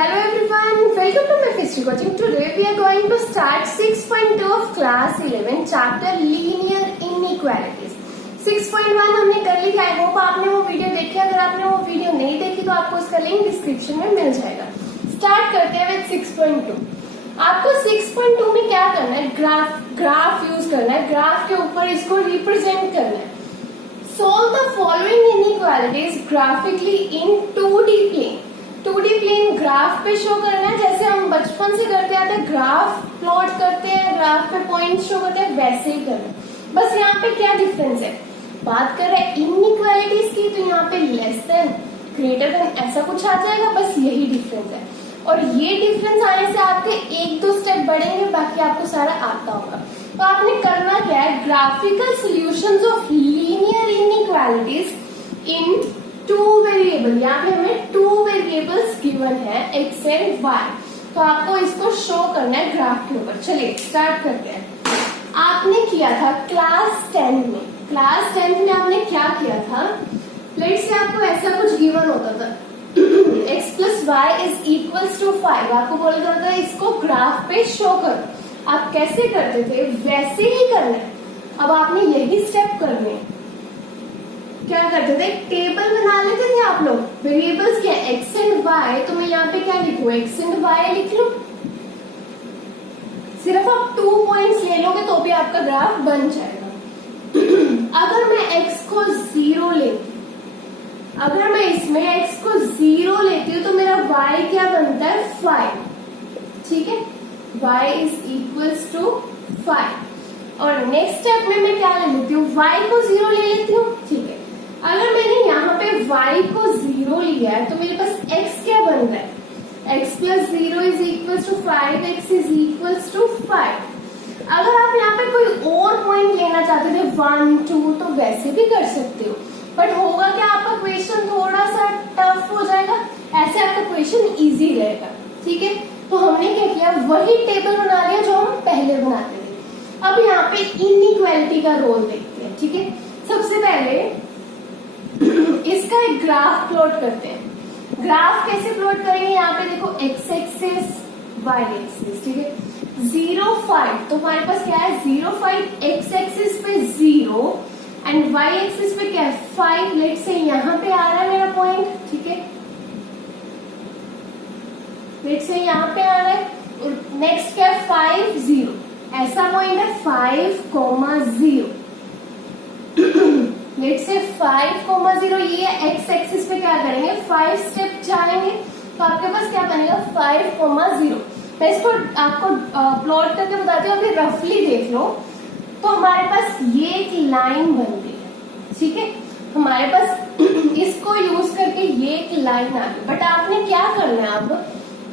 Hello everyone, welcome to my physics coaching. Today we are going to start 6.2 of class 11 chapter linear inequalities. 6.1 हमने कर ली है। I hope आपने वो video देखी। अगर आपने वो वीडियो नहीं देखी तो आपको उसका लिंक डिस्क्रिप्शन में मिल जाएगा। स्टार्ट करते हैं विद 6.2। आपको 6.2 में क्या करना है? ग्राफ यूज करना है। ग्राफ के ऊपर इसको रिप्रेजेंट करना है। Solve the following inequalities graphically in 2D plane. 2D plane graph पे शो करना है, जैसे हम बचपन से करते आते हैं। ग्राफ प्लॉट करते हैं, ग्राफ पे पॉइंट शो करते हैं, वैसे ही करना है। बस यहाँ पे क्या डिफरेंस है? बात कर रहे हैं इनइक्वालिटीज की, तो यहाँ पे लेस देन, ग्रेटर देन ऐसा कुछ आ जाएगा। बस यही डिफरेंस है। और ये डिफरेंस आने से आपके एक दो स्टेप बढ़ेंगे, बाकी आपको सारा आता होगा। तो आपने करना क्या है? Graphical solutions of linear inequalities in two variable. यहाँ पे हमें टू वेरिएबल्स गिवन है, एक्स एंड वाई। तो आपको इसको शो करना है ग्राफ के ऊपर। चलिए स्टार्ट करते हैं। आपने किया था क्लास 10 में। क्लास 10 में आपने क्या किया था? लेट्स से आपको ऐसा कुछ गिवन होता था, x plus y is equals to 5। आपको बोला जाता है इसको ग्राफ पे शो करो। आप कैसे करते थे वैसे ही करना है। अब आपने यही स्टेप करने हैं। क्या करते थे? टेबल बना लेते थे आप लोग। वेरिएबल्स क्या? X and y. तो मैं यहाँ पे क्या लिखूं? एक्स एंड वाई लिख लूं। सिर्फ आप 2 पॉइंट्स ले लोगे तो भी आपका ग्राफ बन जाएगा। अगर मैं x को 0 लेती, अगर मैं इसमें x को 0 लेती हूँ तो मेरा y क्या बनता है? 5। ठीक है, y इज इक्वल्स टू 5। और नेक्स्ट स्टेप में मैं क्या ले लेती हूँ? y को 0 ले लेती हूँ। ठीक है, अगर मैंने यहाँ पे y को 0 लिया है तो मेरे पास x क्या बन रहा है? x plus 0 is equals to 5x is equals to 5। अगर आप यहाँ पे कोई और पॉइंट लेना चाहते थे 1, 2, तो वैसे भी कर सकते हो। बट होगा क्या? आपका क्वेश्चन थोड़ा सा टफ हो जाएगा, ऐसे आपका क्वेश्चन इजी रहेगा। ठीक है, तो हमने क्या किया? वही टेबल बना लिया जो हम पहले बनाते थे। अब यहाँ पे इनइक्वालिटी का रोल देखते हैं। ठीक है, सबसे पहले इसका एक ग्राफ प्लॉट करते हैं। ग्राफ कैसे प्लॉट करेंगे? यहाँ पे देखो x एक्सिस, y एक्सिस। ठीक है, 0, 5। तो हमारे पास क्या है? 0, 5। x एक्सिस पे 0 एंड y एक्सिस पे क्या है? 5। लेट से यहाँ पे आ रहा है मेरा पॉइंट। ठीक है, लेट से यहाँ पे आ रहा है। और नेक्स्ट क्या है? 5, 0। ऐसा पॉइंट है 5, 0। लेट से 5, 0। ये x एक्सिस पे क्या करेंगे? 5 स्टेप जाएंगे तो आपके पास क्या बनेगा? 5, 0। मैं इसको आपको प्लॉट करके बताती हूँ, अभी रफली देख लो। तो हमारे पास ये एक लाइन बन गई है। ठीक है, हमारे पास इसको यूज करके ये एक लाइन आ गई। बट आपने क्या करना है? अब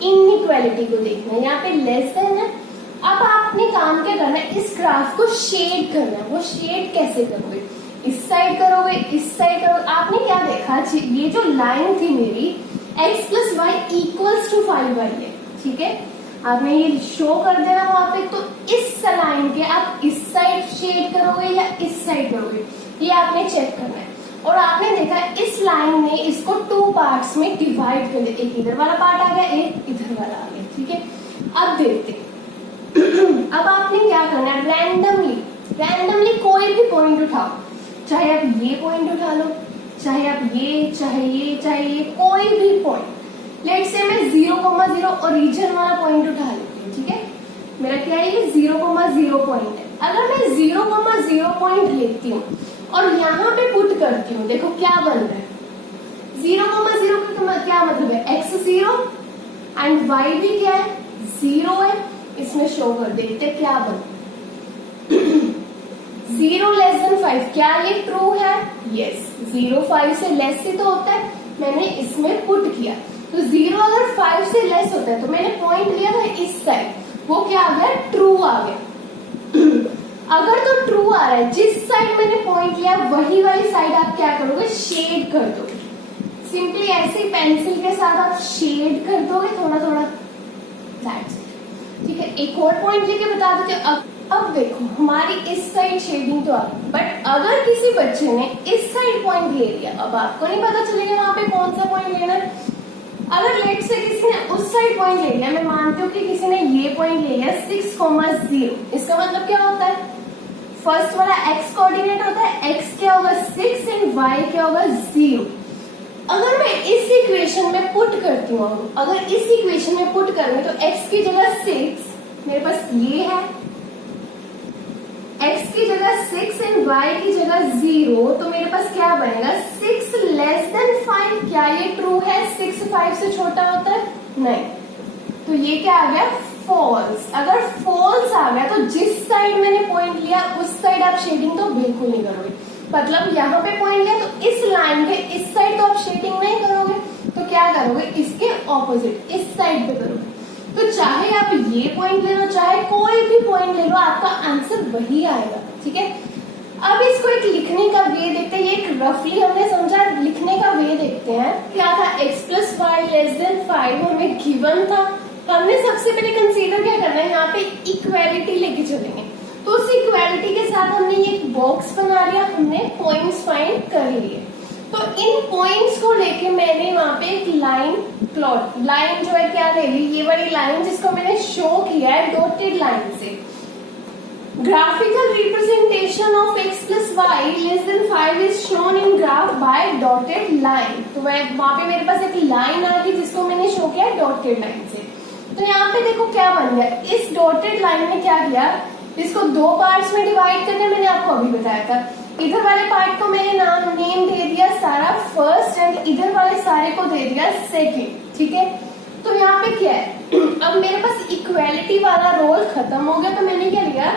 इनइक्वालिटी को देखना है। यहाँ पे लेस देन है। अब आपने काम क्या करना है? इस ग्राफ को शेड करना है। वो शेड कैसे करोगे? इस साइड करोगे, इस साइड करोगे। आपने क्या देखा? ये जो लाइन थी मेरी x plus y equals to 5y है। ठीक है, आपने ये शो कर देना वहां पे। तो इस लाइन के आप इस साइड शेड करोगे या इस साइड करोगे, ये आपने चेक करना है। और आपने देखा इस लाइन ने इसको 2 पार्ट्स में डिवाइड कर दिया। एक इधर वाला पार्ट आ गया, एक इधर वाला आ गया। ठीक है, अब देखते अब आपने क्या करना है? रैंडमली कोई भी पॉइंट उठाओ। चाहे आप ये पॉइंट उठा लो, चाहे आप ये, चाहे ये, कोई भी पॉइंट। लेट से मैं 0, 0 ओरिजिन वाला पॉइंट उठा लेती हूँ। ठीक है, मेरा क्या है? ये 0, 0 पॉइंट है। अगर मैं 0, 0 पॉइंट लेती हूँ और यहाँ पे पुट करती हूँ, देखो क्या बन रहा है? 0, 0 का क्या मतलब है? x 0 एंड y भी क्या है? 0 है। इसमें शो कर देखते क्या बन 0 लेस देन 5। क्या ये ट्रू है? यस। 0 5 से लेस ही तो होता है। मैंने इसमें पुट किया तो 0 अगर 5 से लेस होता है तो मैंने पॉइंट लिया था इस साइड, वो क्या आ गया? ट्रू आ गया। अगर तो ट्रू आ रहा है, जिस साइड मैंने पॉइंट लिया वही वाली साइड आप क्या करोगे? शेड कर दोगे। सिंपली ऐसे पेंसिल के साथ आप शेड कर दोगे थोड़ा थोड़ा। ठीक है, एक और पॉइंट लेके बता देते। अब देखो हमारी इस साइड शेडिंग तो आ गई, बट अगर किसी बच्चे ने इस साइड पॉइंट ले लिया, अब आपको नहीं पता चलेगा वहां पे कौन सा पॉइंट लेना है। अगर लेट से किसी ने उस साइड पॉइंट ले लिया, मैं मानती हूँ कि किसी ने ये पॉइंट ले लिया 6,0, इसका मतलब क्या होता है, फर्स्ट वाला x कोऑर्डिनेट होता है, x क्या होगा 6 एंड y क्या होगा 0। अगर मैं इस इक्वेशन में पुट करती हूँ, अगर इस इक्वेशन में पुट करूँ तो x की जगह 6 मेरे पास ये है, x की जगह 6 एंड y की जगह 0, तो मेरे पास क्या बनेगा 6 लेस देन 5। क्या ये ट्रू है, 6 5 से छोटा होता है, नहीं, तो ये क्या आ गया फॉल्स। अगर फॉल्स आ गया तो जिस साइड मैंने पॉइंट लिया उस साइड आप शेडिंग तो बिल्कुल नहीं करोगे, मतलब यहाँ पे पॉइंट लिया तो इस लाइन के इस साइड तो आप शेडिंग नहीं करोगे, तो क्या करोगे इसके ऑपोजिट इस साइड पे करोगे। तो चाहे आप ये पॉइंट ले लो चाहे कोई भी पॉइंट ले लो, आपका आंसर वही आएगा, ठीक है। अब इसको एक लिखने का वे देखते हैं, ये एक रफली हमने समझा, लिखने का वे देखते हैं। क्या था, x plus y less than 5 हमें गिवन था, तो हमने सबसे पहले कंसीडर क्या करना है, यहाँ पे इक्वेलिटी लेके चलेंगे। तो उस इक्वेलिटी के साथ हमने ये बॉक्स बना लिया, हमने पॉइंट्स फाइंड कर लिए। तो इन पॉइंट्स को लेके मैंने वहां पे एक लाइन प्लॉट, लाइन जो है क्या ले ली, ये वाली लाइन जिसको मैंने शो किया है डॉटेड लाइन से। Graphical representation of x plus y less than 5 is shown in graph by dotted line. तो वहां पे मेरे पास एक लाइन आ गई जिसको मैंने शो किया डॉटेड लाइन से। तो यहाँ पे देखो क्या बन गया, इस डॉटेड लाइन में क्या किया, इसको दो पार्ट्स में डिवाइड करने मैंने आपको अभी बताया था। इधर वाले पार्ट को मैंने नेम दे दिया सारा फर्स्ट एंड इधर वाले सारे को दे दिया सेकंड, ठीक है। तो यहाँ पे क्या है, अब मेरे पास इक्वेलिटी वाला रोल खत्म हो गया, तो मैंने क्या लिया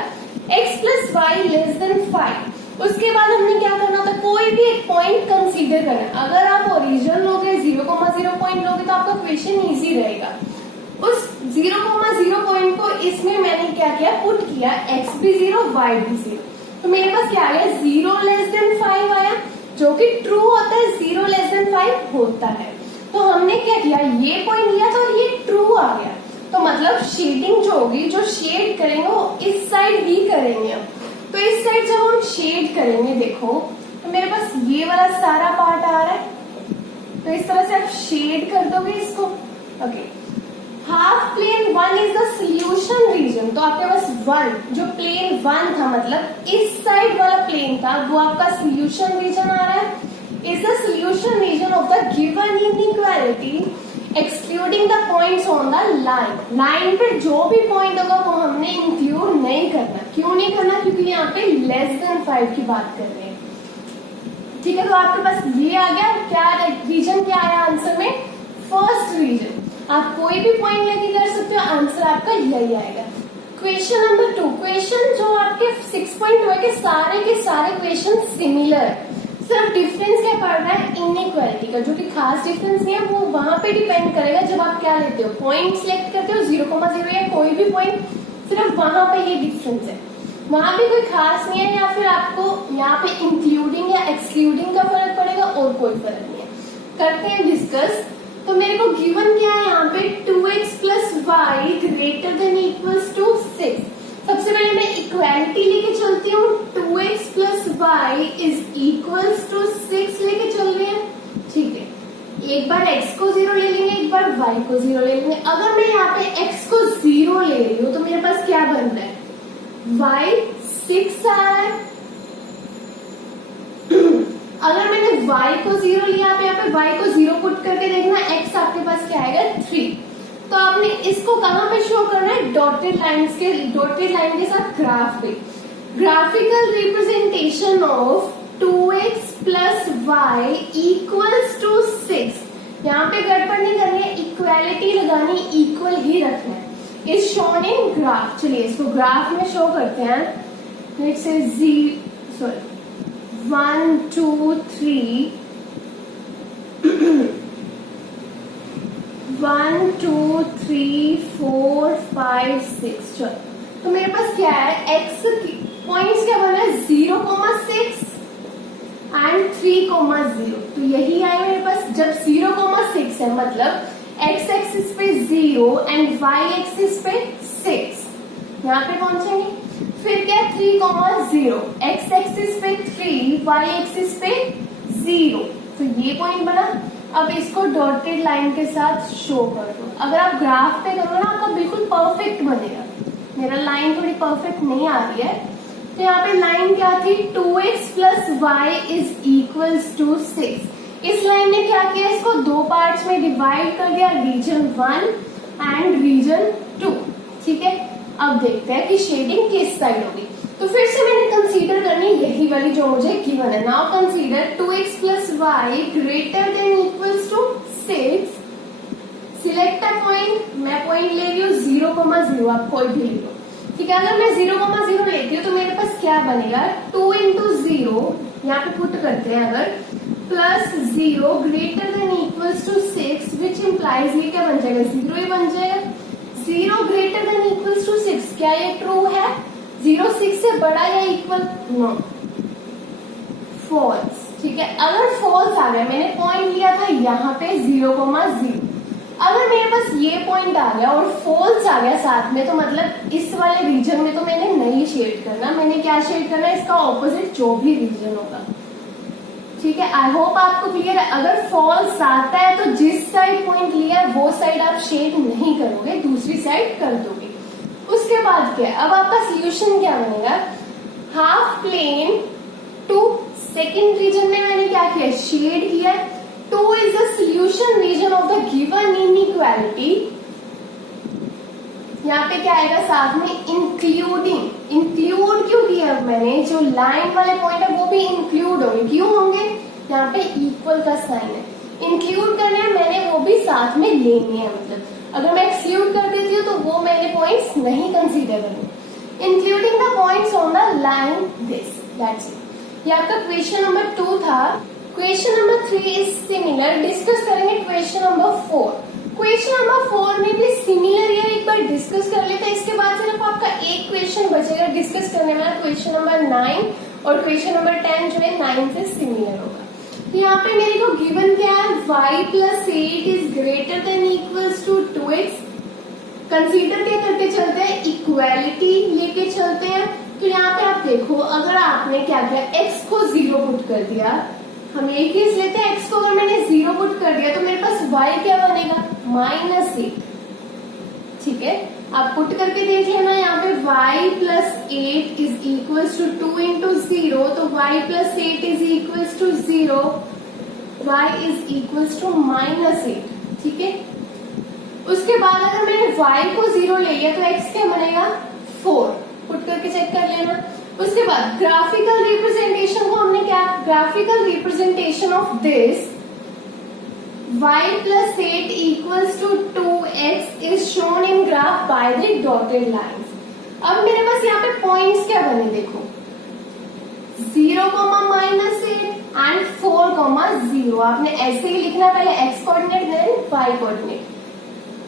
x plus y less than 5। उसके बाद हमने क्या करना था, कोई भी एक पॉइंट कंसीडर करना। अगर आप ओरिजिन लोगे 0,0 पॉइंट लोगे तो आपका क्वेश्चन इजी रहेगा। उस 0,0 पॉइंट को इसमें मैंने क्या किया, पुट किया, x भी 0 y भी 0। तो मेरे पास क्या आया 0 लेस देन 5 आया, जो कि ट्रू होता है, 0 लेस देन 5 होता है। तो हमने क्या किया, ये पॉइंट लिया था और ये ट्रू आ गया। तो मतलब शेडिंग जो होगी, जो शेड करेंगे वो इस साइड ही करेंगे। तो इस साइड जब हम शेड करेंगे देखो, तो मेरे पास ये वाला सारा पार्ट आ रहा है, तो इस तरह से आप शेड कर दोगे इसको, okay. Half plane 1 is the solution region, तो आपके पास 1 जो प्लेन 1 था, मतलब इस साइड वाला प्लेन था, वो आपका सोल्यूशन रीजन आ रहा है। Is the solution region of the given inequality excluding the points on the line. Line पे जो भी पॉइंट होगा वो हमने इंक्लूड नहीं करना। क्यों नहीं करना, क्योंकि यहाँ पे लेस देन 5 की बात कर रहे हैं, ठीक है। तो आपके पास ये आ गया, क्या रीजन क्या आया आंसर में, फर्स्ट रीजन। आप कोई भी पॉइंट लेके कर सकते हो, आंसर आपका यही आएगा। क्वेश्चन नंबर 2, क्वेश्चन जो आपके 6.2 के सारे क्वेश्चन सिमिलर, सिर्फ डिफरेंस क्या पड़ रहा है इनइक्वालिटी का, जो कि खास डिफरेंस नहीं है, वो वहां पे डिपेंड करेगा जब आप क्या लेते हो, पॉइंट सिलेक्ट करते हो 0,0 या कोई भी पॉइंट, सिर्फ वहां पे ये डिफरेंस है, वहां पे कोई खास नहीं है। या फिर आपको यहाँ पे इंक्लूडिंग या एक्सक्लूडिंग का फर्क पड़ेगा और कोई फर्क नहीं है। करते हैं डिस्कस। तो मेरे को गिवन क्या है यहाँ पे, 2x plus y greater than equals to 6। सबसे पहले मैं इक्वालिटी लेके चलती हूँ, 2x plus y is equals to 6 लेके चल रहे हैं, ठीक है। एक बार x को 0 ले लेंगे, एक बार y को 0 ले लेंगे। अगर मैं यहाँ पे x को 0 ले रही हूँ तो मेरे पास क्या बन रहा है, y 6 आ रहा है। अगर मैंने y को 0 लिया, यहाँ पे y को 0 पुट करके देखना, x आपके पास क्या आएगा 3। तो आपने इसको कहाँ पे शो करना है, डॉटेड लाइन के साथ ग्राफ पे। Graphical representation of 2x plus y equals to 6। यहाँ पे गड़बड़ नहीं करनी है, इक्वालिटी लगानी, इक्वल ही रखना है। Is shown in graph. चलिए इसको ग्राफ में शो करते हैं। Let's say 1 2 3 1 2 3 4 5 6। चलो तो मेरे पास क्या है, x पॉइंट्स क्या बना है 0,6 एंड 3,0। तो यही आया मेरे पास। जब 0,6 है मतलब x एक्सिस पे 0 एंड y एक्सिस पे 6, यहाँ पे पहुंचेंगे। फिर क्या 3,0, x एक्सिस पे 3, y एक्सिस पे 0, तो ये पॉइंट बना। अब इसको डॉटेड लाइन के साथ शो कर दो। अगर आप ग्राफ पे करो ना आपका बिल्कुल परफेक्ट बनेगा। मेरा लाइन थोड़ी परफेक्ट नहीं आ रही है, तो यहाँ पे लाइन क्या थी, 2x plus y is equals to 6। इस लाइन ने क्या किया, इसको दो पार्ट्स में डिवाइड कर दिया, रीजन 1 एंड रीजन 2। ठीक है, अब देखते हैं कि शेडिंग किस साइड होगी। तो फिर से मैंने कंसीडर करनी यही वाली जो मुझे गिवन है। Now consider 2x plus y greater than equals to 6। Select a point, मैं पॉइंट ले रही हूँ 0,0, आप कोई भी ले लो। ठीक है, अगर मैं 0,0 लेती हूँ तो मेरे पास क्या बनेगा, 2 इंटू 0 यहाँ पे पुट करते हैं अगर, plus 0 greater than equals to 6, which implies ये क्या बन जाएगा, 0 ही बन जाएगा। 0 ग्रेटर देन इक्वल्स टू 6, क्या ये ट्रू है, 0 6 से बड़ा या इक्वल, नो, फॉल्स। ठीक है, अगर फॉल्स आ गया, मैंने पॉइंट लिया था यहाँ पे 0,0, अगर मेरे पास ये पॉइंट आ गया और फॉल्स आ गया साथ में, तो मतलब इस वाले रीजन में तो मैंने नहीं शेड करना, मैंने क्या शेड करना है, इसका ऑपोजिट जो भी रीजन होगा। ठीक है, आई होप आपको क्लियर है। अगर फॉल्स आता है तो जिस साइड पॉइंट लिया है वो साइड आप शेड नहीं करोगे, दूसरी साइड कर दोगे। उसके बाद क्या है, अब आपका सोल्यूशन क्या बनेगा, half plane two second region में मैंने क्या किया, शेड किया। 2 is the solution region of the given inequality। यहाँ पे क्या आएगा साथ में, इंक्लूडिंग, इंक्लूड क्यों किया मैंने, जो लाइन वाले पॉइंट है वो भी इंक्लूड होंगे, क्यों होंगे, यहाँ पे इक्वल का साइन है, इंक्लूड करने हैं मैंने, वो भी साथ में लेनी है। मतलब अगर मैं एक्सक्लूड कर देती हूँ तो वो मैंने पॉइंट्स नहीं कंसीडर करने। Including the points on the line this, that's it. ये आपका क्वेश्चन नंबर 2 था। Question number 3 is similar, discuss करेंगे क्वेश्चन नंबर 4। क्वेश्चन नंबर 4 में भी सिमिलर है, एक बार डिस्कस कर लेते हैं। इसके बाद सिर्फ आपका एक क्वेश्चन बचेगा डिस्कस करने वाला, क्वेश्चन नंबर 9, और क्वेश्चन नंबर 10 जो है 9 से सिमिलर होगा। तो यहाँ पे मेरे को गिवन क्या है, y plus 8 is greater than equals to 2x। Consider क्या करके चलते हैं, इक्वालिटी लेके चलते हैं। तो यहाँ पे आप देखो, अगर आपने क्या किया, x को 0 पुट कर दिया, हम एक केस लेते हैं, x को अगर मैंने 0 पुट कर दिया तो मेरे पास y क्या बनेगा, -8। ठीक है, आप पुट करके देख लेना, यहाँ पे y plus 8 is equals to 2 into 0, तो y plus 8 is equals to 0, y is equals to -8। ठीक है, उसके बाद अगर मैंने y को 0 ले लिया तो x क्या बनेगा, 4, पुट करके चेक कर लेना। उसके बाद ग्राफिकल रिप्रेजेंटेशन को हमने क्या, graphical representation of this y plus 8 equals to 2x is shown in graph by the dotted lines. अब मेरे पास यहाँ पे पॉइंट्स क्या बने, देखो 0,-8 एंड 4,0। आपने ऐसे ही लिखना, पहले x coordinate then y coordinate.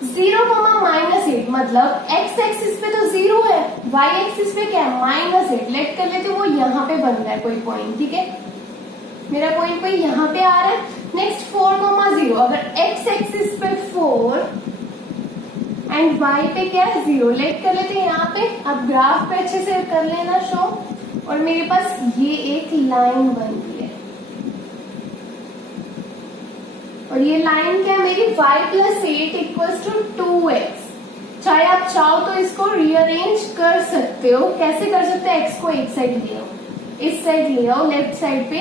0,-8 मतलब x एक्सिस पे तो 0 है, y एक्सिस पे क्या है, -8। लेट कर लेते, वो यहाँ पे बन रहा है कोई पॉइंट। ठीक है, मेरा पॉइंट कोई यहाँ पे आ रहा है। नेक्स्ट 4,0, अगर x एक्सिस पे 4 एंड y पे क्या है, 0, लेट कर लेते हैं यहाँ पे। अब ग्राफ पे अच्छे से कर लेना शो, और मेरे पास ये एक लाइन बन गई है, और ये लाइन क्या है मेरी, y plus 8 equals to 2x। चाहे आप चाहो तो इसको रीअरेंज कर सकते हो, कैसे कर सकते हो, x को एक साइड ले आओ, इस साइड ले आओ लेफ्ट साइड पे।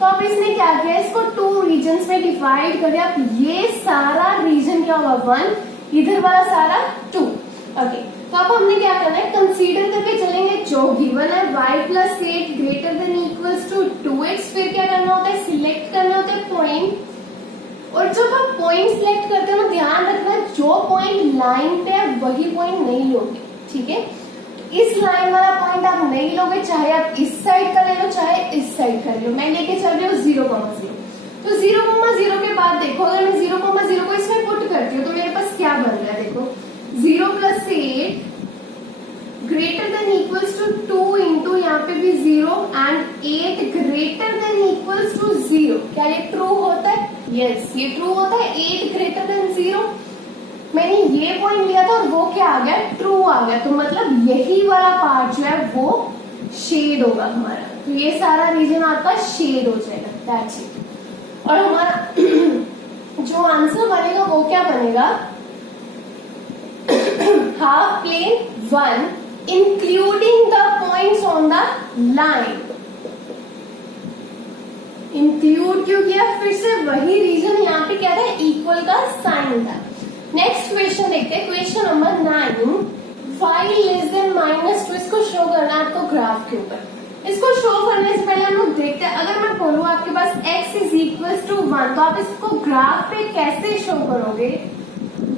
तो अब इसने क्या किया, इसको 2 रीजन्स में डिवाइड कर दिया। अब ये सारा रीजन क्या होगा, 1, इधर वाला सारा 2। ओके, तो अब हमने क्या करना है, कंसीडर करके चलेंगे जो गिवन है, y plus 8 greater than equals to 2x। फिर क्या करना होता है, सिलेक्ट करना होता है पॉइंट, और जब आप पॉइंट सिलेक्ट करते हो ना, ध्यान रखना जो पॉइंट लाइन पे है वही पॉइंट नहीं लोगे। ठीक है, इस लाइन वाला पॉइंट आप नहीं लोगे, चाहे आप इस साइड का ले लो चाहे इस साइड का ले लो। मैं लेके चल रही हूँ 0,0, तो 0,0 के बाद देखो, अगर मैं 0,0 को इसमें पुट करती हूँ तो मेरे पास क्या बन रहा है, देखो 0 plus 8 greater than equals to 2 into यहाँ पे भी 0 and 8 greater than equals to 0। क्या ये ट्रू होता है, यस ये ट्रू होता है, 8 ग्रेटर देन 0। मैंने ये पॉइंट लिया था और वो क्या आ गया, ट्रू आ गया, तो मतलब यही वाला पार्ट जो है वो शेड होगा हमारा। तो ये सारा रीजन आपका शेड हो जाएगा, दैट्स इट। और हमारा जो आंसर बनेगा वो क्या बनेगा, half plane 1 including the points on the line. Include क्यों किया, फिर से वही रीजन, यहाँ पे क्या था, इक्वल का साइन था। नेक्स्ट क्वेश्चन देखते हैं, question number 9, y less than -2, इसको शो करना है आपको ग्राफ के ऊपर। इसको शो करने से पहले हम लोग देखते हैं, अगर मैं बोलूँ आपके पास x इज इक्वल टू 1, तो आप इसको ग्राफ पे कैसे शो करोगे,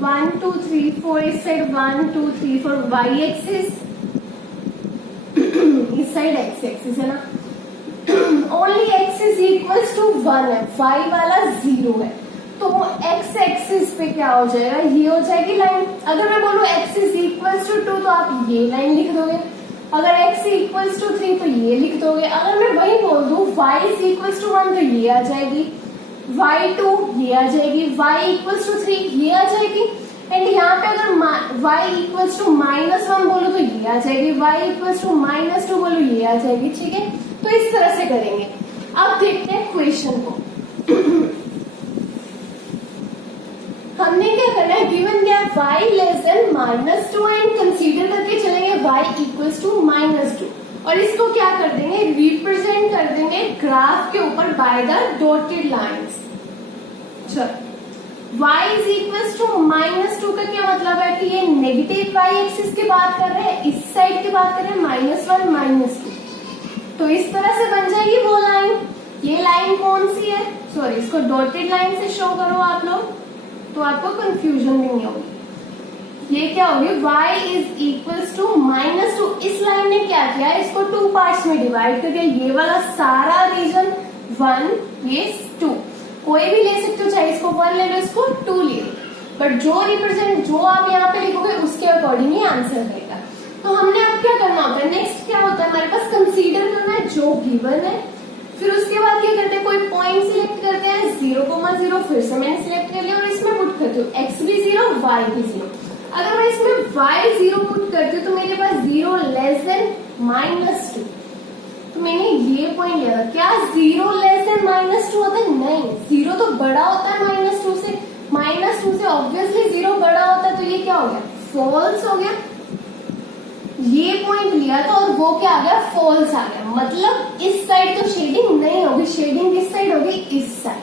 1 2 3 4, इस साइड 1 2 3 4, y एक्सिस, इस साइड x एक्सिस है ना, only x is equal to 1 है, y वाला 0 है, तो x एक्सिस पे क्या हो जाएगा, ये हो जाएगी लाइन। अगर मैं बोलूँ x इज इक्वल टू 2, तो आप ये लाइन लिख दोगे, अगर x इक्वल टू 3 तो ये लिख दोगे। अगर मैं वही बोल दूं y इज इक्वल टू 1 तो ये आ जाएगी, y2 ये आ जाएगी, y इक्वल टू 3 ये आ जाएगी, एंड यहाँ पे अगर y इक्वल टू -1 बोलो तो ये आ जाएगी, y इक्वल टू -2 बोलो ये आ जाएगी, ठीक है। तो इस तरह से करेंगे। अब देखते हैं क्वेश्चन को। हमने क्या करना है, गिवन क्या y less than -2 and consider करके चलेंगे y इक्वल्स टू -2, और इसको क्या कर देंगे, रिप्रेजेंट कर देंगे ग्राफ के ऊपर बाय द डॉटेड लाइंस। चलो y इज इक्वल्स टू -2 का क्या मतलब है कि ये नेगेटिव y एक्सिस की बात कर रहे हैं, इस साइड की बात कर रहे हैं, -1 -2, तो इस तरह से बन जाएगी वो लाइन। ये लाइन कौन सी है, सॉरी इसको डॉटेड लाइन से शो करो आप लोग, तो आपको कंफ्यूजन भी नहीं होगी। ये क्या होगी, y इज इक्वल्स टू -2, इस लाइन ने क्या किया, इसको 2 पार्ट्स में डिवाइड कर दिया, ये वाला सारा रीजन 1, ये 2, कोई भी ले सकते हो, चाहे इसको 1 ले लो, इसको 2 ले लो, बट जो रिप्रेजेंट जो आप यहाँ पे लिखोगे उसके अकॉर्डिंग ही आंसर रहेगा। तो हमने अब क्या करना होता है, नेक्स्ट क्या होता है हमारे पास, कंसीडर करना है जो गिवन है, फिर उसके बाद क्या करते हैं, कोई पॉइंट सिलेक्ट करते हैं 0,0, फिर से मैंने सिलेक्ट कर लिया और इसमें पुट करती हूँ x भी 0 y भी 0। अगर मैं इसमें y 0 पुट करती हूँ तो मेरे पास 0 लेस देन -2, तो मैंने ये पॉइंट लिया, क्या 0 लेस देन -2 होता है, नहीं, 0 तो बड़ा होता है -2 से, -2 से ऑब्वियसली 0 बड़ा होता है, तो ये क्या हो गया, फॉल्स हो गया। ये पॉइंट लिया था और वो क्या आ गया, फॉल्स आ गया, मतलब इस साइड तो शेडिंग नहीं होगी, शेडिंग किस साइड होगी, इस साइड।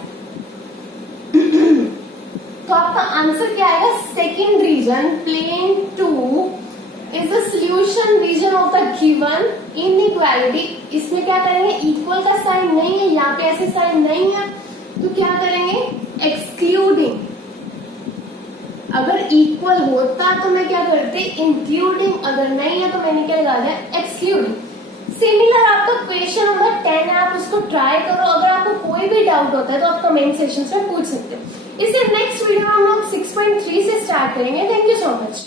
तो आपका आंसर क्या आएगा, second region, plane 2 is the solution region of the given inequality. इसमें क्या करेंगे, इक्वल का साइन नहीं है, यहाँ पे ऐसे साइन नहीं है, तो क्या करेंगे, एक्सक्लूडिंग। अगर इक्वल होता तो मैं क्या करती, इंक्लूडिंग, अगर नहीं है तो मैंने क्या लगा दिया, एक्सक्लूडिंग। सिमिलर आपका क्वेश्चन नंबर 10 है, आप उसको ट्राई करो। अगर आपको कोई भी डाउट होता है तो आप कमेंट सेक्शन में पूछ सकते हो। इसे नेक्स्ट वीडियो में हम लोग 6.3 से स्टार्ट करेंगे। Thank you so much.